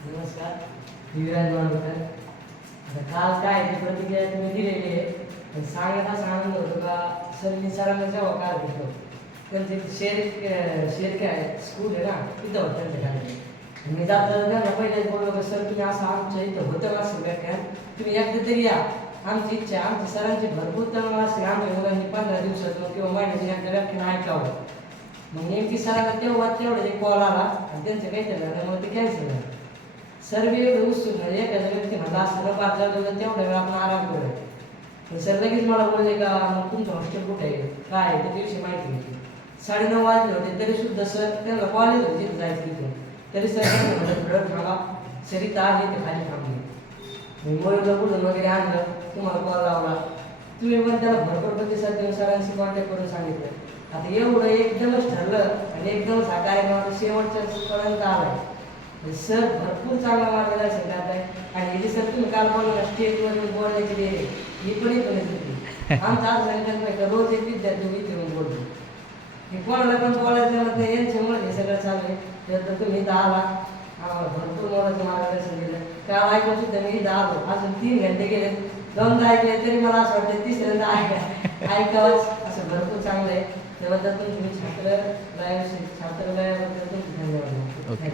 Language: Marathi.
नमस्कार, मी विराज माडगूळकर. आता काल काय ती प्रतिक्रिया तुम्ही दिलेली आहे, पण सांगायला असा आनंद होतो का सर सरांना जेव्हा काल घेतलो त्यांचे शेर काय स्कूल आहे ना, तिथं होतं त्यांचं कार्यक्रम. मी जाता त्यांना पहिलेच बोललो की सर तुम्ही असं आमच्या इथं होतं का असं व्याख्यान, तुम्ही एकदा तरी या. आमची इच्छा आहे, आमच्या सरांची भरपूर तळमळ असते आमच्या मुलांनी 15 दिवसातून किंवा महिन्यातून एकदा व्याख्यान ऐकावं. मग नेमकी सरांना तेवढं एक कॉल आला आणि त्यांचं काहीतरी झालं, त्यामुळे ते कॅन्सल झालं. सर्व एवढं उत्सुक म्हणजे एखाद्या व्यक्ती म्हणला असं न पाच जाऊ तेवढ्या वेळ आपण आराम करूया. पण सर लगेच मला बोलले का मग तुमचं हॉस्टेल कुठे आहे, काय आहे त्या दिवशी माहिती होती. 9:30 वाजले होते तरी सुद्धा सर त्यांना कॉलेज होते तिथं जायचं तिथून, तरी सर म्हणलं थांबा. सरिता आली ते खाली थांबली. मी मयूरला बोलून वगैरे आणलं, तुम्हाला कॉल लावला, तुम्ही पण त्याला भरपूर प्रतिसाद देऊन सरांशी कॉन्टॅक्ट करून सांगितलं. आता एवढं एकदमच ठरलं आणि एकदमच हा कार्यक्रम शेवटच्या पर्यंत आलाय. सर भरपूर चांगला मार्गदर्शन करत आहे. आणि हे जे सर तुम्ही काल बोलला स्टेजवर बोलण्याची वेळ ही पण इथून होती. आमचा आज सांगितलं रोज एक विद्यार्थी इथे येऊन बोलतो. हे कोणाला पण बोलायचं म्हणत नाही, यांच्यामुळे हे सगळं चालू आहे. तर तुम्ही इथं आला, आम्हाला भरपूर मोलाचं मार्गदर्शन दिलं. काल ऐकून सुद्धा मी इथं आलो, अजून 3 घंटे गेले, 2दा ऐकले तरी मला असं वाटतं तिसऱ्यांदा ऐकावंच. असं भरपूर चांगलं आहे. त्याबद्दल तुम्ही छात्रलयाबद्दल तुमचे धन्यवाद. ओके.